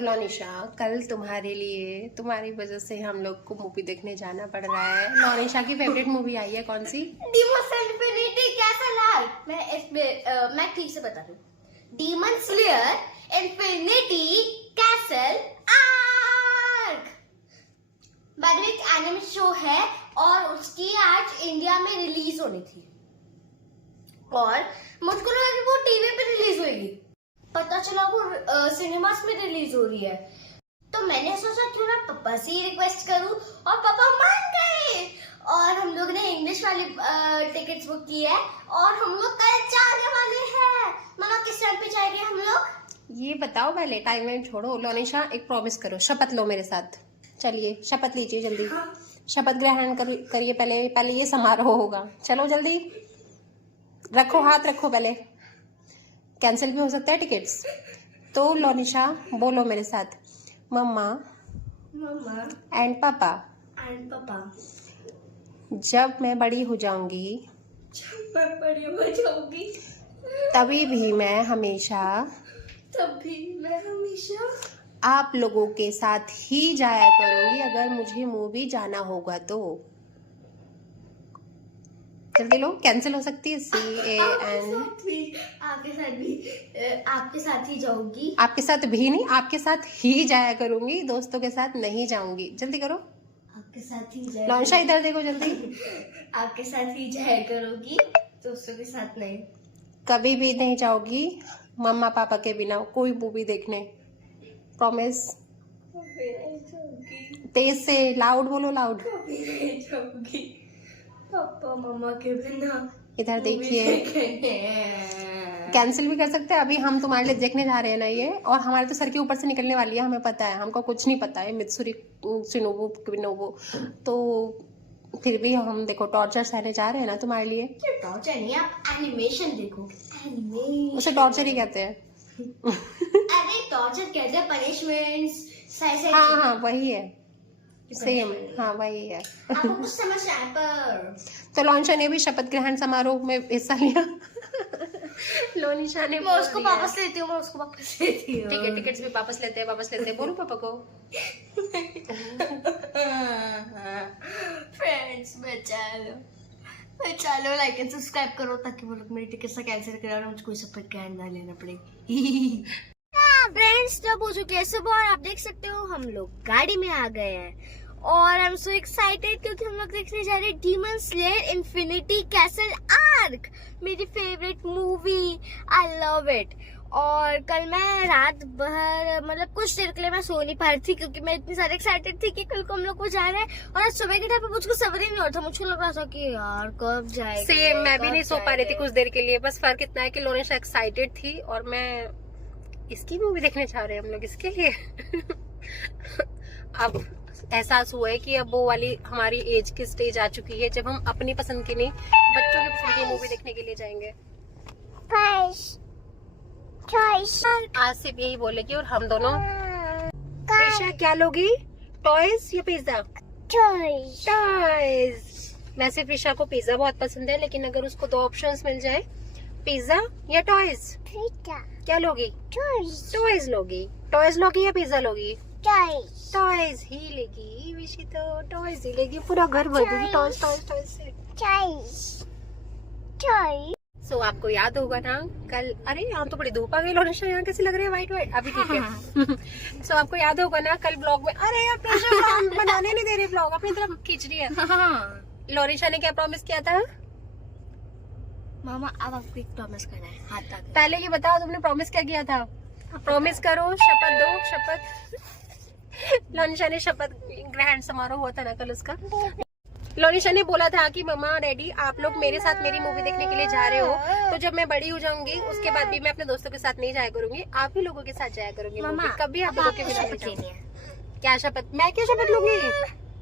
तो लोनिशा, कल तुम्हारे लिए, तुम्हारी वजह से हम लोग को मूवी देखने जाना पड़ रहा है। लोनिशा की फेवरेट मूवी आई है, कौन सी? Demon infinity castle arc. मैं ठीक से बता दूं। Demon slayer infinity castle arc एक एनिमे शो है और उसकी आज इंडिया में रिलीज होनी थी और मुझको लगा कि वो टीवी पे रिलीज होगी, पता चला वो सिनेमास में रिलीज हो रही है। तो मैंने सोचा क्यों ना पापा से ही रिक्वेस्ट करूं और पापा मान गए और हम लोग ने इंग्लिश वाली टिकट्स बुक की है और हम लोग कल जाने वाले हैं। मामा किस टाइम पे जाएंगे हम लोग? ये बताओ पहले, टाइम वाइम छोड़ो। लोनिशा एक प्रॉमिस करो, शपथ लो मेरे साथ। चलिए शपथ लीजिए जल्दी। हाँ। शपथ ग्रहण करिए। पहले ये समारोह होगा। चलो जल्दी रखो, हाथ रखो। पहले कैंसिल भी हो सकता है टिकट्स। तो लोनिशा बोलो मेरे साथ, मम्मा मम्मा एंड पापा, जब मैं बड़ी हो जाऊंगी जब मैं बड़ी हो जाऊंगी तभी भी मैं हमेशा आप लोगों के साथ ही जाया करूंगी अगर मुझे मूवी जाना होगा तो। जल्दी लो, कैंसिल हो सकती है। CAN आपके साथ ही जाऊंगी। आपके साथ भी नहीं, आपके साथ ही जाया करूंगी, दोस्तों के साथ नहीं जाऊंगी। जल्दी करो। आपके साथ ही जाया लोनिशा इधर देखो जल्दी। आपके साथ ही जाया करूंगी, दोस्तों के साथ नहीं। कभी भी नहीं जाओगी मम्मा पापा के बिना कोई मूवी देखने। प्रॉमिस? तेज से लाउड बोलो, लाउड। कभी नहीं जाऊंगी पापा मम्मा के बिना। इधर देखिए, कैंसिल भी कर सकते हैं। अभी हम तुम्हारे लिए देखने जा रहे हैं ना ये, और हमारे तो सर के ऊपर से निकलने वाली है, हमें पता है। हमको कुछ नहीं पता है मित्सुरी शिनोबु किनोबु, तो फिर भी हम देखो टॉर्चर सहने जा रहे हैं ना तुम्हारे लिए। टॉर्चर नहीं, आप एनिमेशन देखो। एनिमेशन उसे टॉर्चर ही कहते हैं। अरे टॉर्चर कहते हैं पनिशमेंट्स। हाँ वही है, सेम। हाँ वही है। आपको कुछ समझ आया पर। तो लोनिशा ने भी शपथ ग्रहण समारोह में हिस्सा लिया। लोनिशा ने मैं उसको वापस लेती हूँ। ठीक है, टिकट्स भी वापस लेते हैं। बोलो पापा को। फ्रेंड्स बचा लो, लाइक एंड सब्सक्राइब करो ताकि वो लोग मेरी टिकट से कैंसिल करें और मुझको शपथ ग्रहण ना लेना पड़े। फ्रेंड्स जब हो चुके हैं सुबह और आप देख सकते हो हम लोग गाड़ी में आ गए हैं और आई एम सो एक्साइटेड क्योंकि हम लोग देखने जा रहे हैं demon slayer infinity castle arc, मेरी favourite movie. I love it. और कल मैं रात भर मतलब कुछ देर के लिए मैं सो नहीं पा रही थी क्योंकि मैं इतनी सारी एक्साइटेड थी कि कल को हम लोग को जाना है और आज सुबह के टाइम पे मुझको सब्र ही नहीं हो रहा था। मुझको लग रहा था कि यार कब जाएगा। सेम, मैं भी नहीं सो पा रही थी कुछ देर के लिए। बस फर्क इतना है कि लोनिशा एक्साइटेड थी और मैं इसकी मूवी देखने जा रहे हैं हम लोग, इसके लिए। अब एहसास हुआ है कि अब वो वाली हमारी एज की स्टेज आ चुकी है जब हम अपनी पसंद की नहीं बच्चों की पसंद की मूवी देखने के लिए जाएंगे। आज से यही बोलेगी और हम दोनों। प्रिशा क्या लोगी, टॉयज या पिज्जा? टॉयज। वैसे प्रिशा को पिज्जा बहुत पसंद है, लेकिन अगर उसको दो ऑप्शंस मिल जाए, पिज्जा या टॉयज, क्या लोगी? टॉयज लोगी। टॉयज लोगी या पिज्जा लोगी? टॉयज ही लेगी। विशी तो टॉयज ही लेगी, पूरा घर भर देगी टॉयज से। सो आपको याद होगा ना कल, अरे यहाँ तो बड़ी धूप आ गई लोनिशा, यहाँ कैसी लग रही है व्हाइट। अभी ठीक है। सो आपको याद होगा ना कल ब्लॉग में, अरे यार प्रिशा बनाने नहीं दे रही ब्लॉग, अपनी तरफ खींच रही है। लोनिशा ने क्या प्रॉमिस किया था? मामा अब आपको एक प्रॉमिस करना है, हाथ तक। पहले ये बताओ तुमने प्रॉमिस क्या किया था? प्रॉमिस करो, शपथ दो। शपथ लोनिशा ने शपथ ग्रहण समारोह हुआ था ना कल उसका। लोनिशा ने बोला था कि मम्मा डैडी आप लोग मेरे साथ मेरी मूवी देखने के लिए जा रहे हो, तो जब मैं बड़ी हो जाऊंगी उसके बाद भी मैं अपने दोस्तों के साथ नहीं जाया करूंगी, आप ही लोगों के साथ जाया करूंगी। मामा कभी आप लोगों के बिना नहीं जाऊंगी। क्या शपथ? मैं क्या शपथ लूंगी?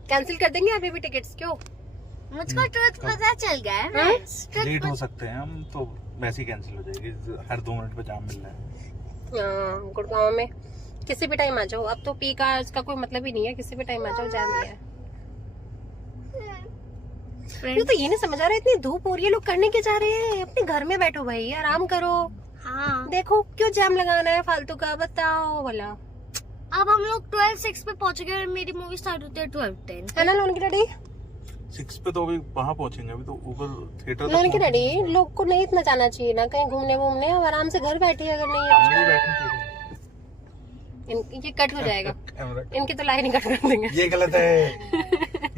कैंसिल कर देंगे अभी भी टिकट्स? क्यों? मुझको ट्रुथ पता चल गया है। लेट हो सकते हैं हम, तो वैसे ही कैंसिल हो जाएगी। हर 2 मिनट पे जाम मिल रहा है। गुड़गांव में किसी भी टाइम आ जाओ, अब तो पीक आवर्स का कोई मतलब ही नहीं है, किसी भी टाइम आ जाओ, जाम है। मुझे तो ये नहीं समझ आ रहा है, इतनी धूप हो रही है, लोग करने के जा रहे हैं? अपने घर में बैठो भाई, आराम करो। हाँ देखो क्यों जाम लगाना है फालतू का, बताओ भला। अब हम लोग 12:06 पे पहुंच गए और मेरी मूवी स्टार्ट होती है 12:10। है ना लोन की डैडी? 6 पे तो अभी वहाँ पहुंचेंगे, अभी तो ऊपर थिएटर लोन की डैडी, लोग को नहीं इतना जाना चाहिए ना कहीं घूमने वूमने, अब आराम से घर बैठे अगर नहीं है। ये कट हो जाएगा, इनकी तो लाइन ही कट कर देंगे। ये गलत है।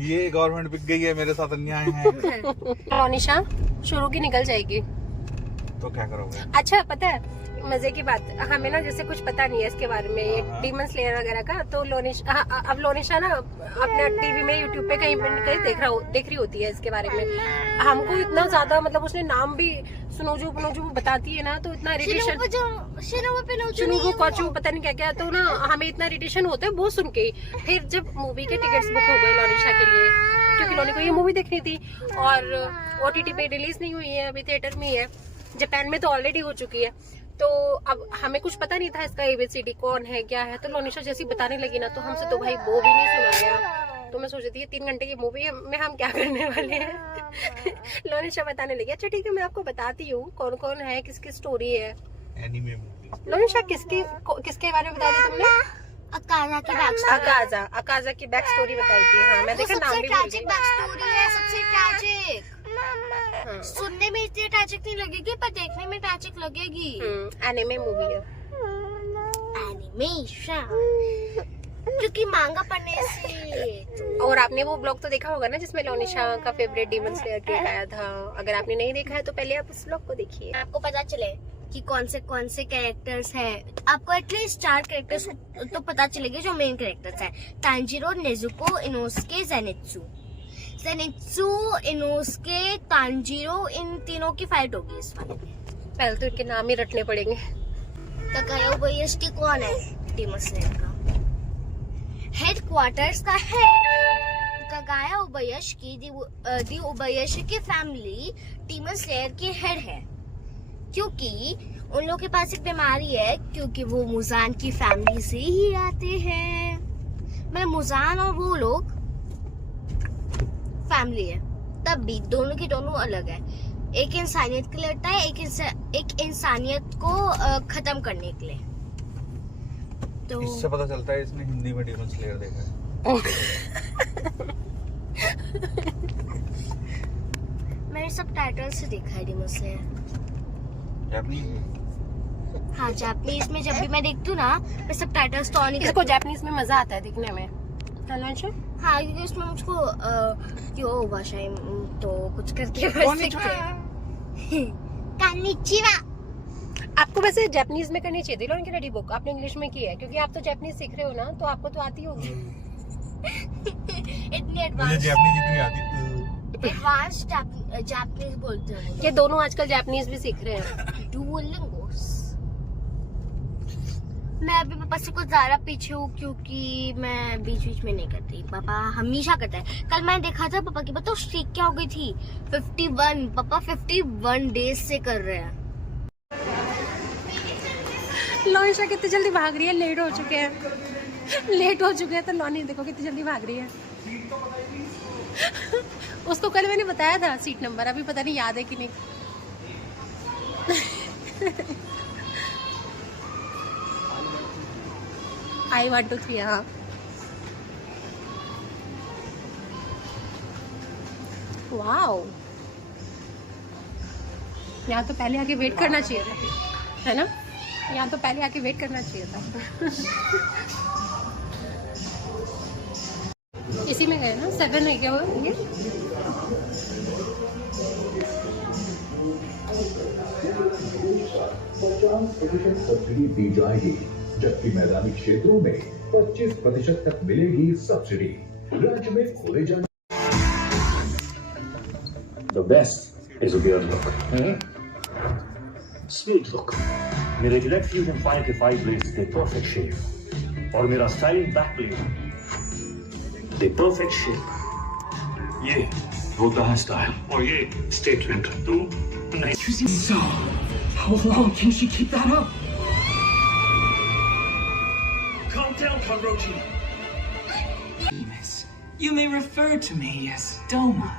ये गवर्नमेंट बिक गई है, मेरे साथ अन्याय है। लोनिशा शुरू की निकल जाएगी तो क्या करोगे? अच्छा पता है मजे की बात, हमें ना जैसे कुछ पता नहीं है इसके बारे में, ये डीमन स्लेयर वगैरह का, तो अब लोनिशा ना अपने टीवी में यूट्यूब पे कहीं देख रही होती है इसके बारे में। हमको इतना ज्यादा मतलब उसने नाम भी सुनोजू बताती है ना, तो इतना इरिटेशन, चुनूबू कॉचू पता नहीं क्या क्या, तो ना हमें इतना इरिटेशन होता है वो सुन के। फिर जब मूवी के टिकट्स बुक हो गए लोनिशा के लिए, क्योंकि लोनी को ये मूवी देखनी थी और OTT पे रिलीज नहीं हुई है, अभी थिएटर में ही है, जापान में तो ऑलरेडी हो चुकी है। तो अब हमें कुछ पता नहीं था इसका ABCD कौन है क्या है, तो लोनिशा जैसी बताने लगी ना, तो हमसे तो भाई वो भी नहीं सुना गया। तो मैं सोच रही थी 3 घंटे की मूवी में हम क्या करने वाले हैं। लोनिशा बताने लगी, अच्छा ठीक है मैं आपको बताती हूँ कौन कौन है, किसकी स्टोरी है। Anime movie. लोनिशा किसके बारे में बता दी तुमने? अकाजा की बैक स्टोरी बताई थी। हाँ मैं देखा नाम भी भूल गई। सबसे ट्रैजिक। सुनने में इतनी ट्रैजिक नहीं लगेगी पर देखने में ट्रैजिक लगेगी। एनिमे मूवी है, एनिमेशन, क्योंकि मांगा पढ़ने से। और आपने वो ब्लॉग तो देखा होगा ना जिसमें लोनिशा का फेवरेट डीमन स्लेयर केक आया था। अगर आपने नहीं देखा है तो पहले आप उस ब्लॉग को देखिए, आपको पता चले कि कौन से कैरेक्टर्स हैं। आपको एटलीस्ट 4 कैरेक्टर्स तो पता चलेंगे जो मेन कैरेक्टर्स हैं। Tanjiro, Nezuko, Inosuke, Zenitsu, Inosuke, Tanjiro, इन तीनों की फाइट होगी इस वाले में। पहले तो इनके नाम ही रटने पड़ेंगे। काकाया उबायाशी कौन है? डीमन स्लेयर का हेडक्वार्टर्स का हेड। काकाया उबायाशी दी उबायाशी की फैमिली डीमन स्लेयर के हेड है, क्योंकि उन लोगों के पास एक बीमारी है, क्योंकि वो मुजान की फैमिली से ही आते हैं। मतलब मुजान और वो लोग फैमिली है, तब भी दोनों की दोनों अलग है। एक इंसानियत के लिए लड़ता है, एक इंसानियत को खत्म करने के लिए। तो इससे पता चलता है इसने हिंदी में डीमन स्लेयर देखा है। मैंने सब टाइटल से देखा है डीमन स्लेयर। हाँ जापानीज में जब भी मैं देखती हूँ ना, मैं सब टाइटल्स तो ऑन ही। इसको जापानीज में मजा आता है देखने में। हाँ क्योंकि उसमें मुझको क्यों भाषा तो कुछ करके कानिचिवा। आपको वैसे जापानीज में करनी चाहिए लोन की रेडी बुक, आपने इंग्लिश में की है क्योंकि आप तो जापानीज सीख रहे हो ना, तो आपको तो आती होगी। इतनी एडवांस जापानीज बोलते हैं ये दोनों आजकल जापानीज भी सीख रहे हैं। डुओलिंगोस। मैं अभी पापा से कुछ ज्यादा पीछे हूँ, क्योंकि मैं बीच में नहीं करती, पापा हमेशा करता है। कल मैंने देखा था पापा की, बताओ स्ट्रीक क्या हो गई थी? 51। पापा 51 डेज से कर रहे हैं। लोनिशा कितनी जल्दी भाग रही है, लेट हो चुके हैं तो लोनी देखो कितनी जल्दी भाग रही है। उसको कल मैंने बताया था सीट नंबर, अभी पता नहीं याद है कि नहीं। I 1 2 3 हाँ। वाओ, यहाँ तो पहले आके वेट करना चाहिए था, है ना? यहाँ तो पहले आके वेट करना चाहिए था। इसी में गए ना? 7 है क्या वो ये? सब्सिडी दी जाएगी, जबकि मैदानी क्षेत्रों में 25% तक मिलेगी सब्सिडी। राज्य में खोले जाने The best is a beard look. Sweet look. मेरे Gillette Fusion 5 के 5 blades दे perfect shape, और मेरा styling back blade दे perfect shape. ये होता है style, और ये statement तो नहीं। So, how long can she keep that up? Calm down, Kanrochi. Miss, you may refer to me as Doma.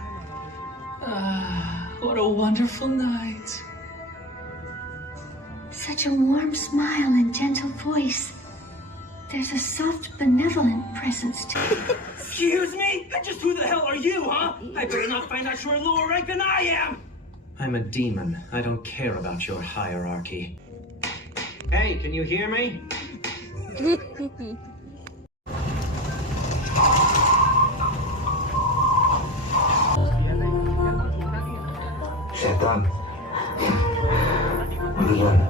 What a wonderful night. Such a warm smile and gentle voice. There's a soft, benevolent presence to it. Excuse me? Just who the hell are you, huh? I better not find out you're a lower rank than I am! I'm a demon. I don't care about your hierarchy. Hey, can you hear me? शैतान villain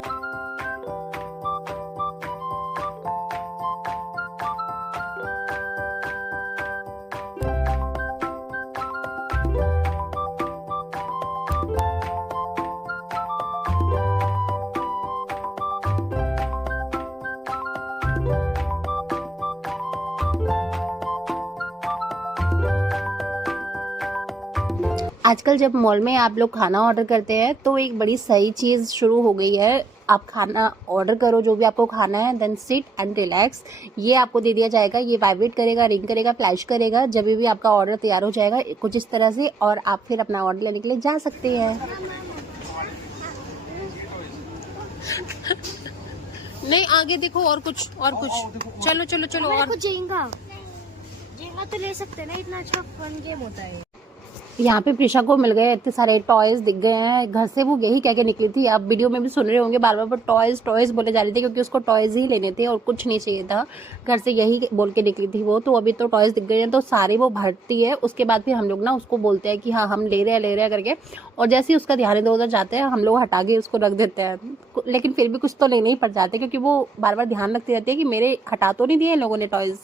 आजकल जब mall में आप लोग खाना order करते हैं तो एक बड़ी सही चीज़ शुरू हो गई है। आप खाना ऑर्डर करो जो भी आपको खाना है, देन सिट एंड रिलैक्स। ये आपको दे दिया जाएगा, ये वाइब्रेट करेगा, रिंग करेगा, फ्लैश करेगा जब भी आपका ऑर्डर तैयार हो जाएगा कुछ इस तरह से, और आप फिर अपना ऑर्डर लेने के लिए जा सकते हैं। नहीं आगे देखो और कुछ चलो चलो चलो। और जेंगा तो ले सकते हैं ना, इतना अच्छा फन गेम होता है। यहाँ पे प्रिशा को मिल गए इतने सारे टॉयज दिख गए हैं। घर से वो यही कह के निकली थी, आप वीडियो में भी सुन रहे होंगे बार बार टॉयज टॉयज बोले जा रहे थे क्योंकि उसको टॉयज ही लेने थे और कुछ नहीं चाहिए था। घर से यही बोल के निकली थी वो। तो अभी तो टॉयज दिख गए हैं तो सारे वो भरती है। उसके बाद फिर हम लोग ना उसको बोलते हैं कि हाँ हम ले रहे हैं करके, और जैसे ही उसका ध्यान इधर उधर जाते हैं हम लोग हटा के उसको रख देते हैं। लेकिन फिर भी कुछ तो लेने ही पड़ जाते क्योंकि वो बार बार ध्यान रखती रहती है कि मेरे हटा तो नहीं दिए लोगों ने toys.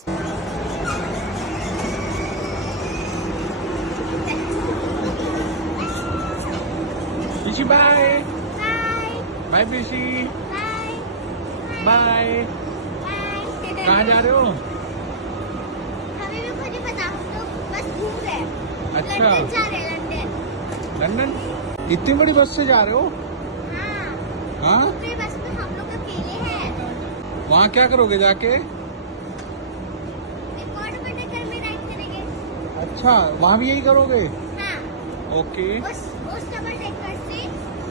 Bye bye PC bye. कहाँ जा रहे हो? हमें भी खुद ही पता, हम तो बस घूम रहे हैं। अच्छा लंदन जा रहे हैं, लंदन। इतनी बड़ी बस से जा रहे हो? हाँ दूसरी बस में हम लोग अकेले हैं। वहाँ क्या करोगे जाके? रिकॉर्ड बटन में राइड करेंगे। अच्छा वहाँ भी यही करोगे? हाँ। ओके उस डबल डेकर से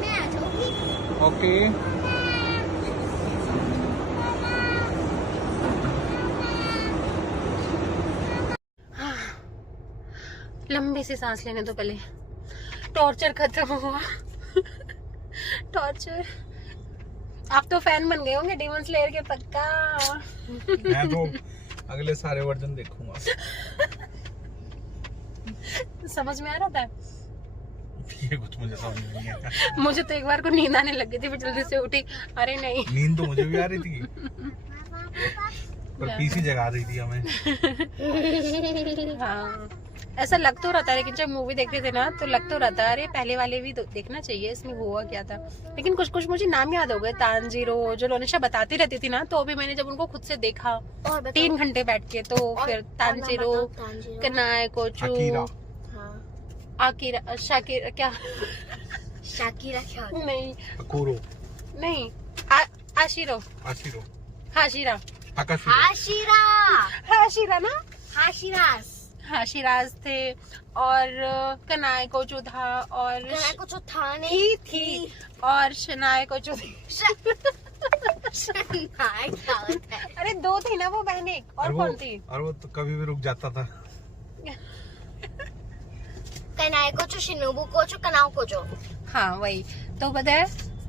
मैं आ जाऊंगी। ओके। लंबी सी सांस लेने दो पहले। टॉर्चर खत्म हुआ। टॉर्चर। आप तो फैन बन गए होंगे डीमन स्लेयर के, पक्का। मैं तो अगले सारे वर्जन देखूंगा। समझ में आ रहा था? ये कुछ मुझे समझ नहीं आया। मुझे तो एक बार को नींद आने लग गई थी, फिर जल्दी से उठी। अरे नहीं, नींद तो मुझे भी आ रही थी पर पीसी जगा रही थी हमें। हाँ ऐसा लग तो रहा था, लेकिन जब मूवी देखते थे ना तो लग तो रहा था अरे पहले वाले भी तो देखना चाहिए, इसमें हुआ क्या था। लेकिन कुछ कुछ मुझे नाम याद हो गए। तानजीरो जो लोनिशा बताती रहती थी ना, तो अभी मैंने जब उनको खुद से देखा 3 घंटे बैठ के, तो फिर तानजीरो, कनाए कोचू, आकिरा, शाकिरा, क्या शाकिरा क्या? नहीं अकूरो नहीं, आशिरो, आशिरो, हाशिरा, हाशिरा, हाशिरा ना, हाशिरास, हाशिराज थे, और कनाए कोचू था, और कुछ था नहीं थी और शनाए कोचू थी। अरे 2 थी ना वो बहनें, और कौन थी? और वो तो कभी भी रुक जाता था। कनाए कोचो, शिनोबू कोचो, कनाओ कोचो। हाँ वही तो। पता है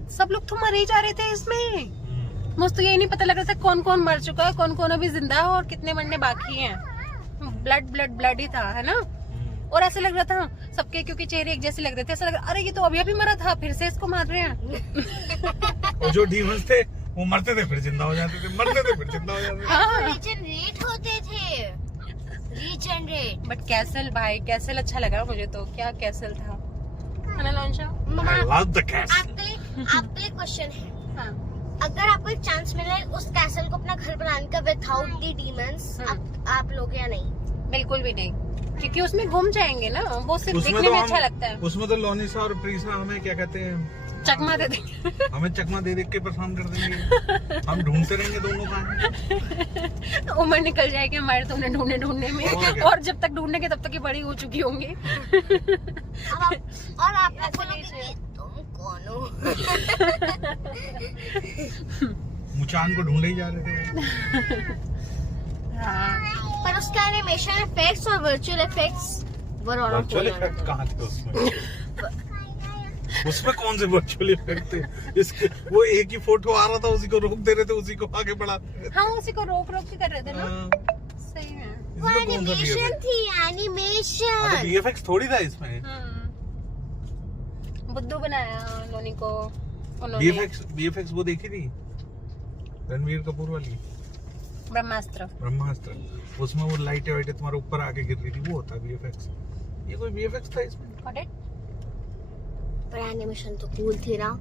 सब लोग तो मर ही जा रहे थे इसमें। मुझे तो यही नहीं पता लग रहा था कौन कौन मर चुका है, कौन कौन अभी जिंदा है और कितने मरने बाकी हैं। ब्लड ब्लड ब्लड ही था, है ना। और ऐसे लग रहा था सबके, क्योंकि चेहरे एक जैसे लग रहे थे, ऐसा लग रहा अरे ये तो अभी मरा था, फिर से इसको मार रहे हैं। और जो डीमंस थे वो मरते थे फिर जिंदा हो जाते थे, मरते थे फिर जिंदा हो जाते थे। हाँ रीजनरेट होते थे, रीजनरेट। बट कैसल भाई, कैसल अच्छा लगा मुझे तो। क्या कैसल था, है ना लोनिशा? I love the castle. आपके लिए क्वेश्चन है। हाँ। अगर आपको एक चांस मिले उस कैसल को अपना घर बनाने का विदाउट दी डीमंस, आप लोग या नहीं? बिल्कुल भी नहीं, क्योंकि उसमें घूम जाएंगे ना, वो सिर्फ उसमें देखने तो में हम- अच्छा लगता है। उसमें तो लोनिशा और प्रीसा हमें क्या कहते हैं, चकमा दे देंगे। हमें चकमा दे के परेशान कर देंगे। हम ढूंढते रहेंगे दोनों का। उम्र निकल जाएगी हमारे तो उन्हें ढूंढने में, और जब तक ढूंढेंगे तब तक ये बड़ी हो चुकी होंगी। और आप बोलोगे कि तुम कौन हो? मुचान को ढूंढे ही जा रहे थे। हाँ पर उसका एनिमेशन इफेक्ट्स और वर्चुअल इफेक्ट्स वर्चुअल इफेक्ट कहाँ थे उसमें? उसमें कौन से वर्चुअल इफेक्ट थे? इसके वो एक ही फोटो आ रहा था, उसी को रोक दे रहे थे, उसी को आगे बढ़ा रहे थे। हाँ उसी को रोक रोक के कर रहे थे ना। हाँ, सही में। वो इसमें कौन सा एनिमेशन VFX? थी, हाँ, तो एनिमेशन। VFX थोड़ी था इसमें। बुद्धू बनाया लोनी को उन्होंने। VFX वो देखी थी रणवीर कपूर वाली ब्रह्मास्त्र। ब्रह्मास्त्र, उसमें वो लाइटें वाइटें तुम्हारे ऊपर आके गिर रही थी, वो होता VFX। ये कोई VFX था इसमें? Got it? पर एनिमेशन तो कूल थी ना।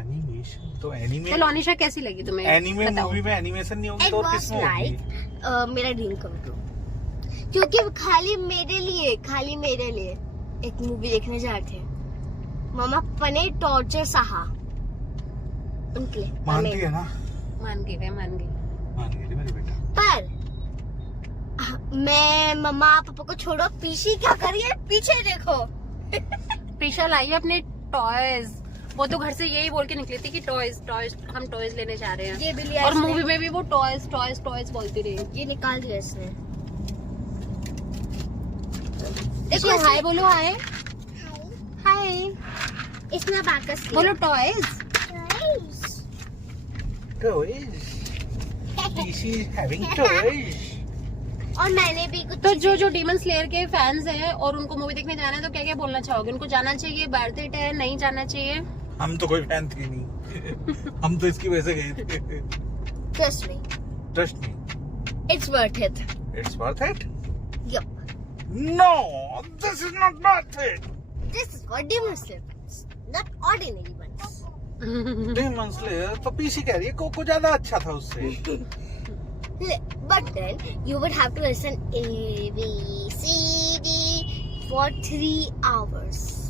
एनिमेशन तो तो लोनिशा कैसी लगी तुम्हें? एनिमे बताओ। मूवी में एनिमेशन नहीं होगी It तो और was किसमें होगी? like मेरा ड्रीम कम ट्रू, क्योंकि खाली मेरे लिए एक मूवी देखने जा रहे थे। मामा पने टॉर्चर सहा उनके लिए। मानती है ना? मान गई मान गई थी मेरी बेटा। पर मैं मम्मा पापा को छोड़ो, पीछे क्या करिए, पीछे देखो। प्रीशा लाई है अपने टॉयज। वो तो घर से यही बोल के निकली थी कि टॉयज हम टॉयज लेने जा रहे हैं। ये भी लिया और इसने। मूवी में भी वो टॉयज बोलती रही। ये निकाल दिया इसने। देखो हाय बोलो, हाय हाय इसने बाकस बोलो toys. Toys. She's having toys. और मैंने भी कुछ तो जो डीमन स्लेयर के फैंस हैं और उनको मूवी देखने जाना है तो क्या क्या बोलना चाहोगे? उनको जाना चाहिए, वर्थ इट है, नहीं जाना चाहिए? हम तो कोई फैन थे नहीं। हम तो इसकी वजह से गए थे। Trust me, Trust me, it's worth it. it's worth it. Yup. No, this is not worth it. This is what demon slayer, not ordinary ones. Demon Slayer तो पीसी कह रही है कोको ज्यादा अच्छा था उससे। But then you would have to listen A, B, C, D for 3 hours.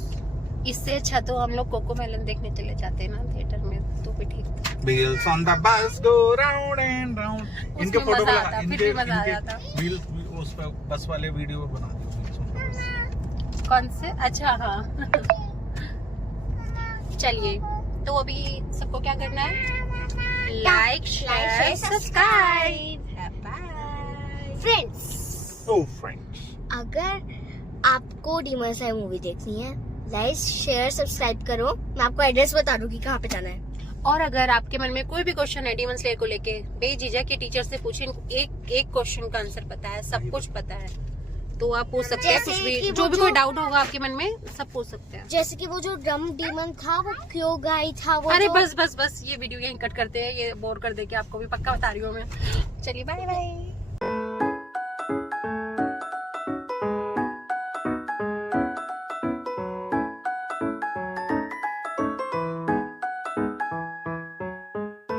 इससे अच्छा तो हम लोग कोको मेलन देखने चले जाते ना थिएटर में, तो भी ठीक था। Wheels on the bus go round and round. इनके उसमें फोटो मजा बना, आता, फिर इनके भी मजा आ जाता। व्हील उस पे बस वाले वीडियो बना दिए। कौन से? अच्छा हाँ। चलिए तो अभी सबको क्या करना है? Like share subscribe. Bye Friends, Oh friends. अगर आपको डीमन स्लेयर मूवी देखनी है, लाइक शेयर सब्सक्राइब करो। मैं आपको एड्रेस बता दूंगी कहाँ पे जाना है। और अगर आपके मन में कोई भी क्वेश्चन है डीमन स्लेयर को लेके, बेझिझक के टीचर से पूछें। एक क्वेश्चन का आंसर पता है, सब कुछ पता है, तो आप पूछ सकते हैं। जैसे कुछ कि भी वो जो भी जो- कोई डाउट होगा आपके मन में, सब पूछ सकते हैं। जैसे कि वो जो ड्रम डीमन था वो क्यों गाय था, वो अरे जो- बस ये वीडियो यहीं कट करते हैं, ये बोर कर देगी आपको भी, पक्का बता रही हूँ मैं। चलिए बाय बाय।